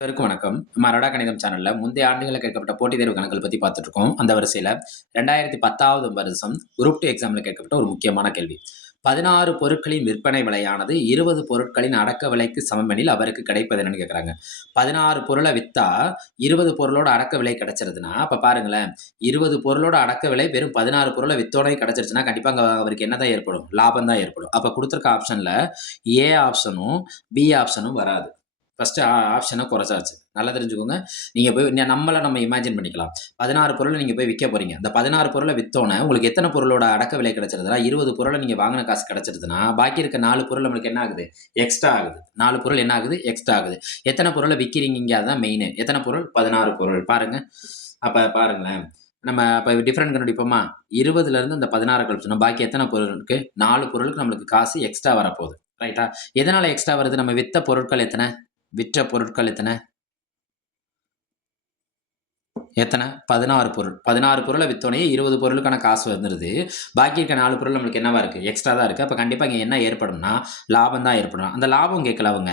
அனைவருக்கும் வணக்கம். நம்ம அரோடா கணிதம் சேனல்ல முந்தைய ஆண்டுகளில் கேட்கப்பட்ட போட்டித் தேர்வு கணக்குகள் பத்தி பார்த்துட்டு இருக்கோம். அந்த வரிசையில 2010வது வருஷம் குரூப் 2 எக்ஸாம்ல கேட்கப்பட்ட ஒரு முக்கியமான கேள்வி. 16 பொருட்களின் விற்பனை விலையானது 20 பொருட்களின் அடக்க விலைக்கு சமமெனில் அவருக்கு கிடைப்பது என்னன்னு கேட்குறாங்க. 16 பொருளை வித்தா 20 பொருளோட அடக்க விலை கிடைச்சிருதுன்னா, அப்ப பாருங்களேன், 20 பொருளோட அடக்க விலை வெறும் 16 பொருளை வித்தோடனே கிடைச்சிருச்சுன்னா, கண்டிப்பா அங்க அவருக்கு என்னதான் ஏற்படும்? லாபம் தான் ஏற்படும். அப்ப குடுத்திருக்க ஆப்ஷன்ல ஏ ஆப்ஷனும், பி ஆப்ஷனும் வராது. ஃபர்ஸ்ட் ஆப்ஷனை குறைச்சாச்சு. நல்லா தெரிஞ்சுக்கோங்க. நீங்க போய் நம்ம இமேஜின் பண்ணிக்கலாம். 16 பொருள நீங்க போய் விக்க போறீங்க. அந்த 16 பொருள வித்தோனே உங்களுக்கு எத்தன பொருளோட அடக்க விலை கிடைச்சிருதுன்னா, 20 பொருள நீங்க வாங்குன காசு கிடைச்சிருதுன்னா, பாக்கி இருக்க 4 பொருள் நம்மளுக்கு என்ன ஆகுது? எக்ஸ்ட்ரா ஆகுது. 4 பொருள் என்ன ஆகுது? எக்ஸ்ட்ரா ஆகுது. எத்தன பொருள விக்கிறீங்க இங்க அதுதான் மெயினு. எத்தன பொருள்? 16 பொருள். பாருங்க. அப்ப பாருங்களேன். நம்ம அப்ப டிஃபரண்ட் கண்டுபிடிப்போமா? 20ல இருந்து அந்த 16 கழிச்சோம்னா, பாக்கி எத்தன பொருள் இருக்கு? 4 பொருளுக்கு நம்மளுக்கு காசு எக்ஸ்ட்ரா வரப்போகுது. ரைட்டா? எதனால எக்ஸ்ட்ரா வருது? நம்ம வித்த பொருட்கள் எத்தன? விற்ற பொருட்கள் எத்தன? எத்தன? 16 பொருள். 16 பொருள வித்தோனயே 20 பொருளுக்கான காசு வந்துருது. பாக்கி இருக்க 4 பொருள் நம்மளுக்கு என்னவா இருக்கு? எக்ஸ்ட்ரா தான் இருக்கு. அப்ப கண்டிப்பா இங்க என்ன ஏற்படும்னா, லாபம் தான் ஏற்படும். அந்த லாபம் கேட்கல அவங்க.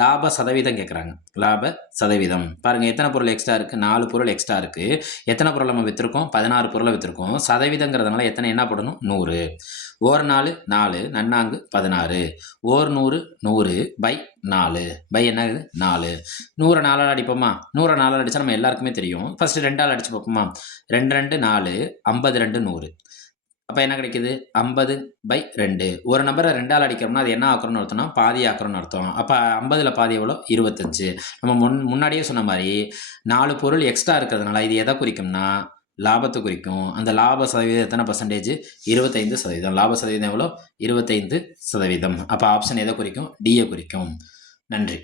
லாப சதவீதம் கேட்கறாங்க. லாப சதவீதம். பாருங்க எத்தன பொருள் எக்ஸ்ட்ரா இருக்கு? 4 பொருள் எக்ஸ்ட்ரா இருக்கு. எத்தன பொருள் நம்ம வித்திருக்கோம்? 16 பொருள வித்திருக்கோம். சதவீதங்கிறதுனால எத்தனை என்ன போடணும்? 100. ஓர் 4 4 நன்னாங்கு 16. ஓர் 100 100 பை 4. பை என்னது? 4. 100 4ஆல அடிப்போமா? 100 4ஆல அடிச்சா நம்ம எல்லாருக்குமே தெரியும். ஃபர்ஸ்ட் 2ஆல அடிச்சு பார்ப்போமா? 2 2 4 52 100. அப்ப என்ன கிடைக்குது? 50/2. ஒரு நம்பர 2ஆல அடிக்கிறோம்னா, அது என்ன ஆக்குறோம்னு அர்த்தம்னா, பாதி ஆக்குறோம்னு அர்த்தம். அப்ப 50ல பாதி எவ்வளோ? 25. நம்ம முன்னாடியே சொன்ன மாரி 4 பொருள் எக்ஸ்ட்ரா இருக்கிறதுனால, இது எத குறிக்கும்னா, லாபத்த குறிக்கும். அந்த லாப சதவீதம் எத்தன பெர்சன்டேஜ்? 25%. லாப சதவீதம் எவ்வளோ? 25%. அப்ப ஆப்ஷன் எத குறிக்கும்? டி ய குறிக்கும். நன்றி.